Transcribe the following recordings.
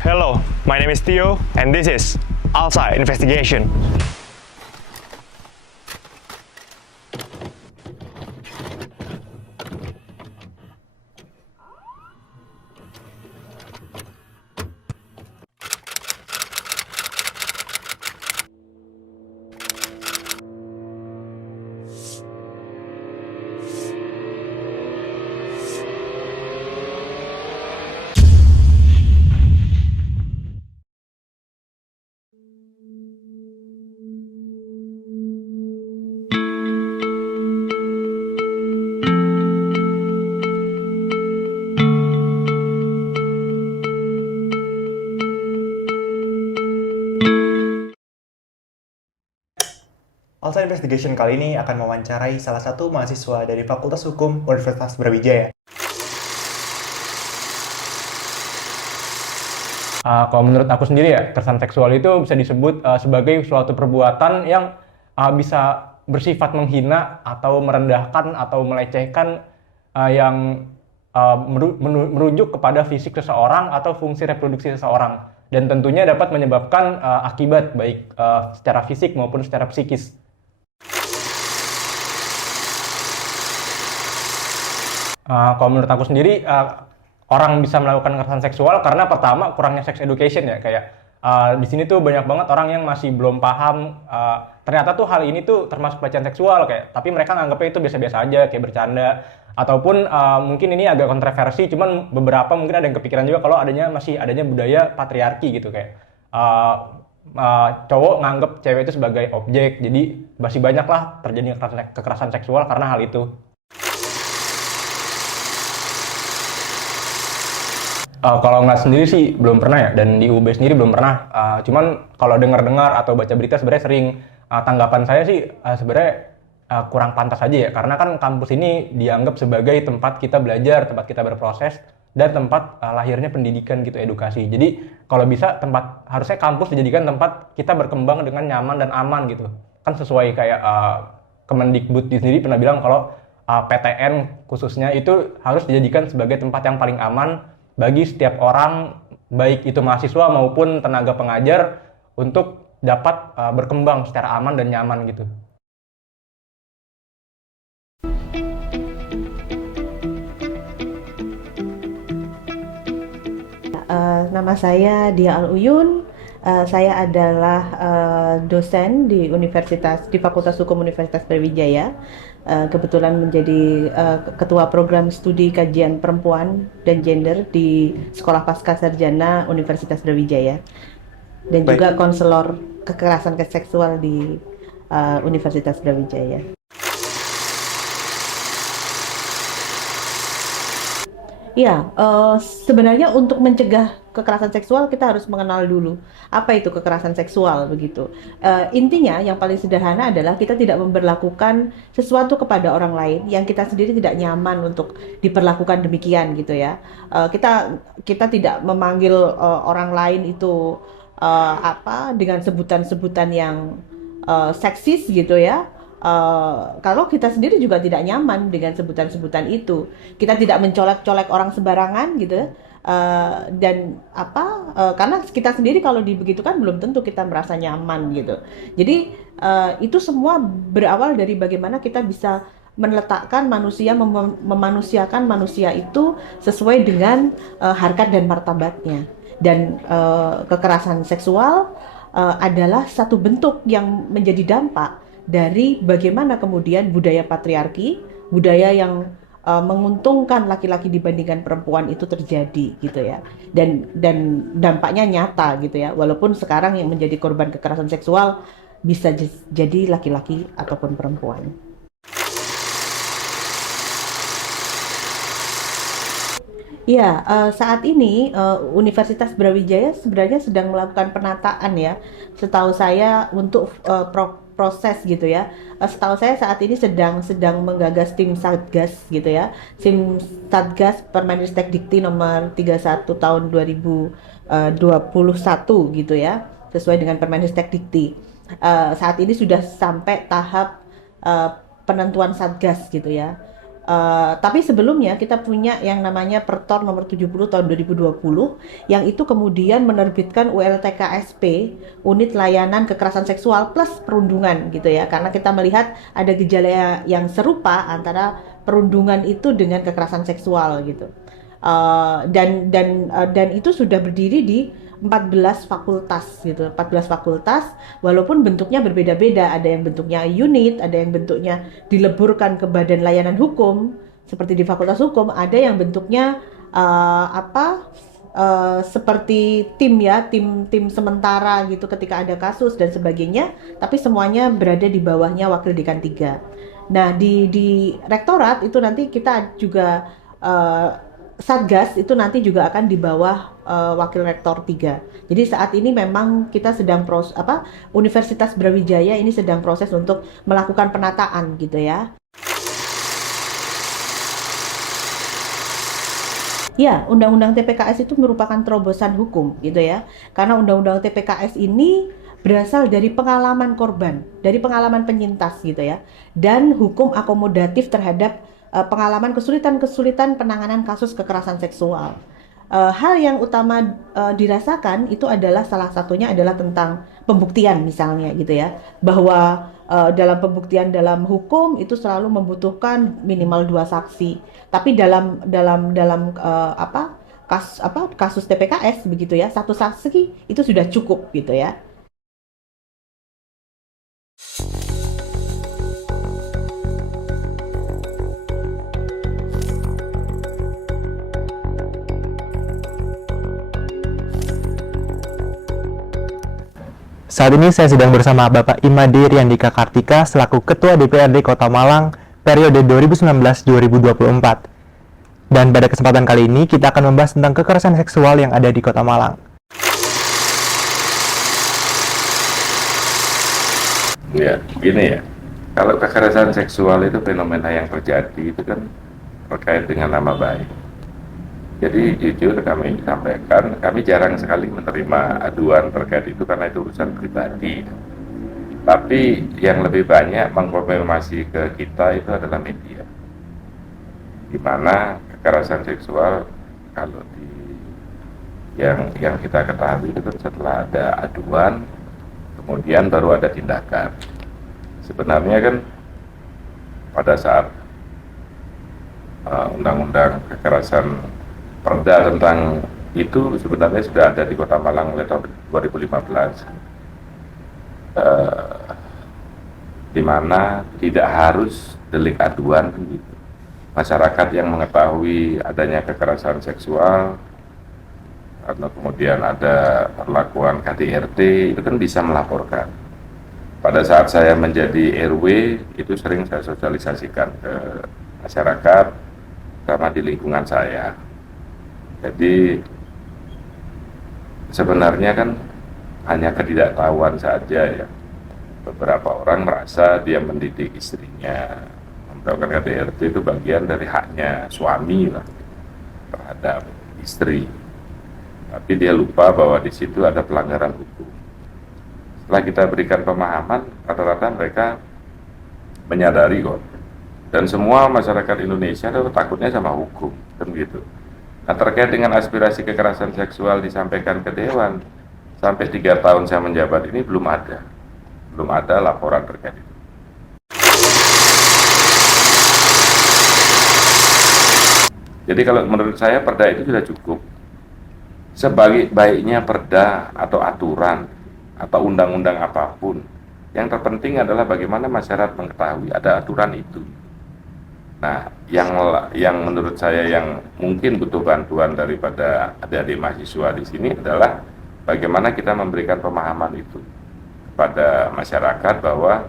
Hello, my name is Theo, and this is Alsa Investigation. Alsa Investigation kali ini akan mewawancarai salah satu mahasiswa dari Fakultas Hukum Universitas Brawijaya. Kalau menurut aku sendiri ya, kekerasan seksual itu bisa disebut sebagai suatu perbuatan yang bisa bersifat menghina atau merendahkan atau melecehkan yang merujuk kepada fisik seseorang atau fungsi reproduksi seseorang, dan tentunya dapat menyebabkan akibat baik secara fisik maupun secara psikis. Kalau menurut aku sendiri, orang bisa melakukan kekerasan seksual karena pertama kurangnya sex education ya, kayak di sini tuh banyak banget orang yang masih belum paham ternyata tuh hal ini tuh termasuk pelecehan seksual, kayak tapi mereka nganggapnya itu biasa-biasa aja kayak bercanda, ataupun mungkin ini agak kontroversi, cuman beberapa mungkin ada yang kepikiran juga kalau masih adanya budaya patriarki gitu, kayak cowok nganggep cewek itu sebagai objek, jadi masih banyak lah terjadi kekerasan seksual karena hal itu. Kalau nggak sendiri sih belum pernah ya, dan di UB sendiri belum pernah. Cuman kalau dengar-dengar atau baca berita sebenarnya sering. Tanggapan saya sih sebenarnya kurang pantas aja ya, karena kan kampus ini dianggap sebagai tempat kita belajar, tempat kita berproses, dan tempat lahirnya pendidikan gitu, edukasi. Jadi kalau bisa harusnya kampus dijadikan tempat kita berkembang dengan nyaman dan aman gitu. Kan sesuai kayak Kemendikbud di sendiri pernah bilang kalau PTN khususnya itu harus dijadikan sebagai tempat yang paling aman bagi setiap orang, baik itu mahasiswa maupun tenaga pengajar, untuk dapat berkembang secara aman dan nyaman gitu. Nama saya Dia Al-Uyun. Saya adalah dosen di Fakultas Hukum Universitas Brawijaya. Kebetulan menjadi ketua program studi kajian perempuan dan gender di Sekolah Pascasarjana Universitas Brawijaya, dan juga konselor kekerasan seksual di Universitas Brawijaya. Ya, sebenarnya untuk mencegah kekerasan seksual kita harus mengenal dulu apa itu kekerasan seksual begitu. Intinya yang paling sederhana adalah kita tidak memperlakukan sesuatu kepada orang lain yang kita sendiri tidak nyaman untuk diperlakukan demikian gitu ya. Kita tidak memanggil orang lain itu dengan sebutan-sebutan yang seksis gitu ya. Kalau kita sendiri juga tidak nyaman dengan sebutan-sebutan itu, kita tidak mencolek-colek orang sembarangan gitu, karena kita sendiri kalau dibegitukan belum tentu kita merasa nyaman gitu. Jadi itu semua berawal dari bagaimana kita bisa meletakkan manusia, memanusiakan manusia itu sesuai dengan harkat dan martabatnya. Dan kekerasan seksual adalah satu bentuk yang menjadi dampak dari bagaimana kemudian budaya patriarki, budaya yang menguntungkan laki-laki dibandingkan perempuan itu terjadi gitu ya, dan dampaknya nyata gitu ya, walaupun sekarang yang menjadi korban kekerasan seksual bisa jadi laki-laki ataupun perempuan. Ya, saat ini Universitas Brawijaya sebenarnya sedang melakukan penataan ya, setahu saya untuk proses gitu ya. Setahu saya saat ini sedang menggagas tim Satgas gitu ya. Tim Satgas Permendikbud Dikti nomor 31 tahun 2021 gitu ya, sesuai dengan Permendikbud Dikti. Saat ini sudah sampai tahap penentuan Satgas gitu ya. Tapi sebelumnya kita punya yang namanya Pertor nomor 70 tahun 2020 yang itu kemudian menerbitkan ULTKSP, Unit Layanan Kekerasan Seksual plus Perundungan gitu ya. Karena kita melihat ada gejala yang serupa antara perundungan itu dengan kekerasan seksual gitu. Dan itu sudah berdiri di 14 fakultas gitu, 14 fakultas walaupun bentuknya berbeda-beda, ada yang bentuknya unit, ada yang bentuknya dileburkan ke Badan Layanan Hukum seperti di Fakultas Hukum, ada yang bentuknya seperti tim ya, tim sementara gitu ketika ada kasus dan sebagainya, tapi semuanya berada di bawahnya Wakil Dekan 3. Nah, di rektorat itu nanti kita juga Satgas itu nanti juga akan di bawah Wakil Rektor 3. Jadi saat ini memang kita sedang Universitas Brawijaya ini sedang proses untuk melakukan penataan gitu ya. Ya, Undang-Undang TPKS itu merupakan terobosan hukum gitu ya. Karena Undang-Undang TPKS ini berasal dari pengalaman korban, dari pengalaman penyintas gitu ya. Dan hukum akomodatif terhadap pengalaman kesulitan-kesulitan penanganan kasus kekerasan seksual. Hal yang utama dirasakan itu adalah salah satunya adalah tentang pembuktian misalnya gitu ya, bahwa dalam pembuktian dalam hukum itu selalu membutuhkan minimal 2 saksi. Tapi dalam kasus TPKS begitu ya, 1 saksi itu sudah cukup gitu ya. Saat ini saya sedang bersama Bapak Imade Riyandika Kartika selaku Ketua DPRD Kota Malang periode 2019-2024. Dan pada kesempatan kali ini kita akan membahas tentang kekerasan seksual yang ada di Kota Malang. Ya, gini ya. Kalau kekerasan seksual itu fenomena yang terjadi itu kan terkait dengan nama baik. Jadi jujur kami sampaikan, kami jarang sekali menerima aduan terkait itu karena itu urusan pribadi. Tapi yang lebih banyak mengkonfirmasi ke kita itu adalah media. Di mana kekerasan seksual kalau yang kita ketahui itu kan setelah ada aduan, kemudian baru ada tindakan. Sebenarnya kan pada saat undang-undang kekerasan Perda tentang itu sebenarnya sudah ada di Kota Malang mulai tahun 2015, di mana tidak harus delik aduan gitu. Masyarakat yang mengetahui adanya kekerasan seksual atau kemudian ada perlakuan KDRT itu kan bisa melaporkan. Pada saat saya menjadi RW itu sering saya sosialisasikan ke masyarakat sama di lingkungan saya. Jadi sebenarnya kan hanya ketidaktahuan saja ya. Beberapa orang merasa dia mendidik istrinya, melakukan KDRT itu bagian dari haknya suami lah terhadap istri. Tapi dia lupa bahwa di situ ada pelanggaran hukum. Setelah kita berikan pemahaman, rata-rata mereka menyadari kok. Dan semua masyarakat Indonesia itu takutnya sama hukum, kan gitu. Nah, terkait dengan aspirasi kekerasan seksual disampaikan ke Dewan, sampai 3 tahun saya menjabat ini belum ada laporan terkait itu. Jadi kalau menurut saya perda itu sudah cukup. Sebaik-baiknya perda atau aturan atau undang-undang apapun, yang terpenting adalah bagaimana masyarakat mengetahui ada aturan itu. Nah, yang menurut saya yang mungkin butuh bantuan daripada adik-adik mahasiswa di sini adalah bagaimana kita memberikan pemahaman itu kepada masyarakat bahwa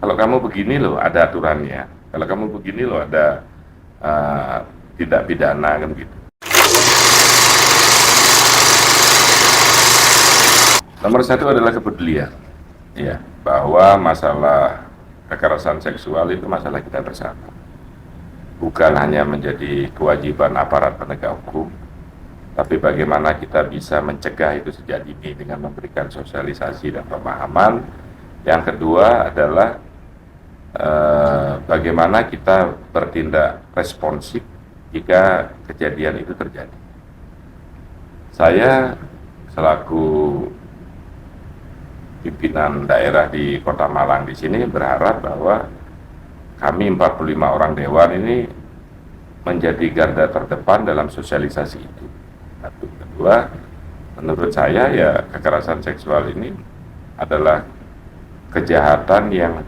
kalau kamu begini loh ada aturannya, kalau kamu begini loh ada tidak pidana kan gitu. Nomor 1 adalah kepedulian, ya, bahwa masalah kekerasan seksual itu masalah kita bersama. Bukan hanya menjadi kewajiban aparat penegak hukum, tapi bagaimana kita bisa mencegah itu sejak dini dengan memberikan sosialisasi dan pemahaman. Yang kedua adalah bagaimana kita bertindak responsif jika kejadian itu terjadi. Saya selaku pimpinan daerah di Kota Malang di sini berharap bahwa kami 45 orang dewan ini menjadi garda terdepan dalam sosialisasi itu. Satu. Kedua, menurut saya ya kekerasan seksual ini adalah kejahatan yang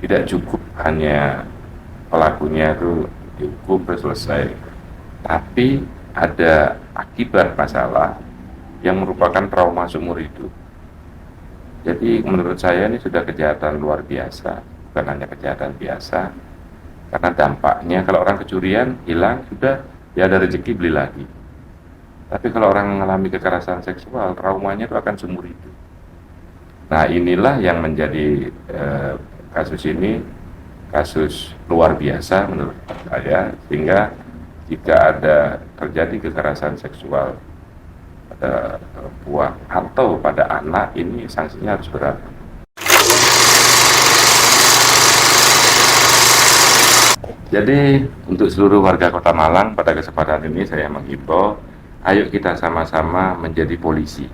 tidak cukup hanya pelakunya itu dihukum terus selesai, tapi ada akibat masalah yang merupakan trauma seumur hidup. Jadi menurut saya ini sudah kejahatan luar biasa, bukan hanya kejahatan biasa, karena dampaknya kalau orang kecurian hilang sudah, ya ada rezeki beli lagi. Tapi kalau orang mengalami kekerasan seksual, traumanya itu akan seumur hidup. Nah inilah yang menjadi kasus ini kasus luar biasa menurut saya, sehingga jika ada terjadi kekerasan seksual pada perempuan atau pada anak, ini sanksinya harus berat. Jadi untuk seluruh warga Kota Malang pada kesempatan ini saya menghimbau, ayo kita sama-sama menjadi polisi.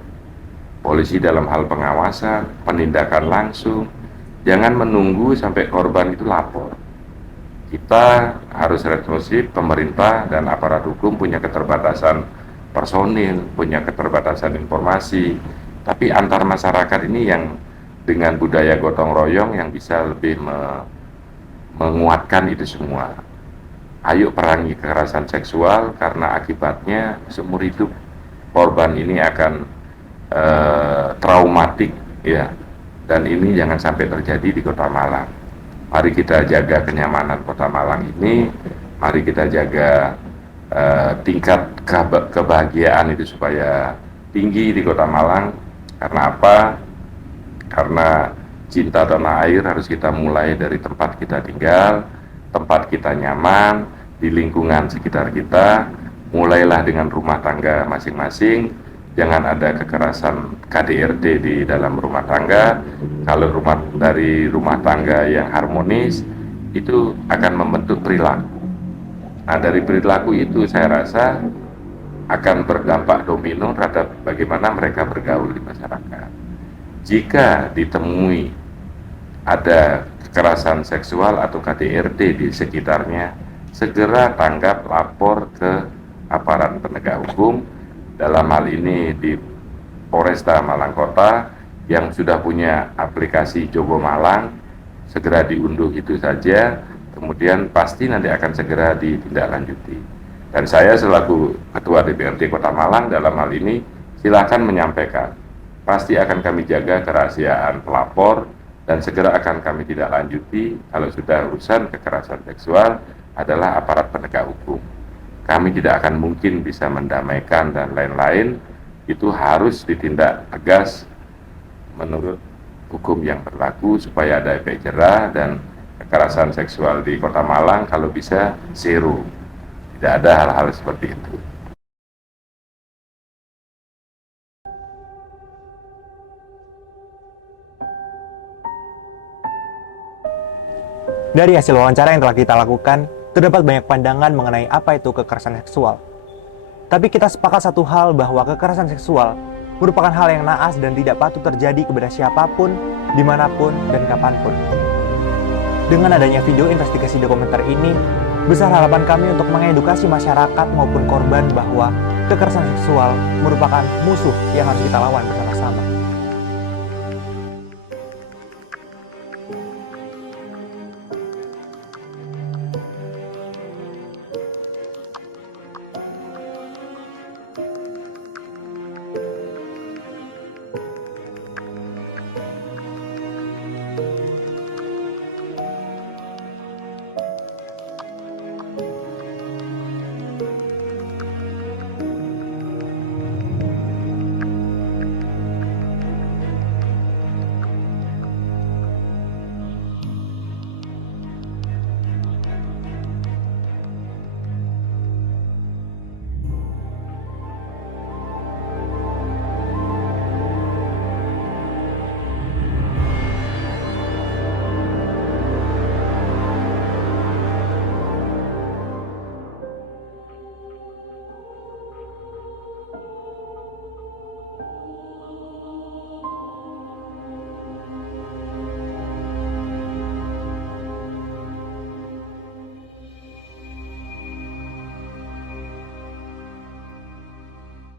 Polisi dalam hal pengawasan, penindakan langsung, jangan menunggu sampai korban itu lapor. Kita harus responsif, pemerintah dan aparat hukum punya keterbatasan personil, punya keterbatasan informasi, tapi antar masyarakat ini yang dengan budaya gotong royong yang bisa lebih menguatkan itu semua. Ayo perangi kekerasan seksual, karena akibatnya seumur hidup korban ini akan traumatik ya, dan ini jangan sampai terjadi di Kota Malang. Mari kita jaga kenyamanan Kota Malang ini, mari kita jaga tingkat kebahagiaan itu supaya tinggi di Kota Malang. Karena apa? Karena cinta tanah air harus kita mulai dari tempat kita tinggal, tempat kita nyaman, di lingkungan sekitar kita. Mulailah dengan rumah tangga masing-masing, jangan ada kekerasan KDRT di dalam rumah tangga. Kalau dari rumah tangga yang harmonis, itu akan membentuk perilaku. Nah dari perilaku itu saya rasa akan berdampak domino terhadap bagaimana mereka bergaul di masyarakat. Jika ditemui ada kekerasan seksual atau KDRT di sekitarnya, segera tanggap, lapor ke aparat penegak hukum, dalam hal ini di Polresta Malang Kota yang sudah punya aplikasi Jogo Malang, segera diunduh itu saja, kemudian pasti nanti akan segera ditindaklanjuti. Dan saya selaku Ketua DPRD Kota Malang dalam hal ini silakan menyampaikan, pasti akan kami jaga kerahasiaan pelapor dan segera akan kami tindaklanjuti kalau sudah urusan kekerasan seksual adalah aparat penegak hukum. Kami tidak akan mungkin bisa mendamaikan dan lain-lain, itu harus ditindak tegas menurut hukum yang berlaku supaya ada efek jerah, dan kekerasan seksual di Kota Malang kalau bisa zero. Tidak ada hal-hal seperti itu. Dari hasil wawancara yang telah kita lakukan, terdapat banyak pandangan mengenai apa itu kekerasan seksual. Tapi kita sepakat satu hal, bahwa kekerasan seksual merupakan hal yang naas dan tidak patut terjadi kepada siapapun, dimanapun, dan kapanpun. Dengan adanya video investigasi dokumenter ini, besar harapan kami untuk mengedukasi masyarakat maupun korban bahwa kekerasan seksual merupakan musuh yang harus kita lawan bersama.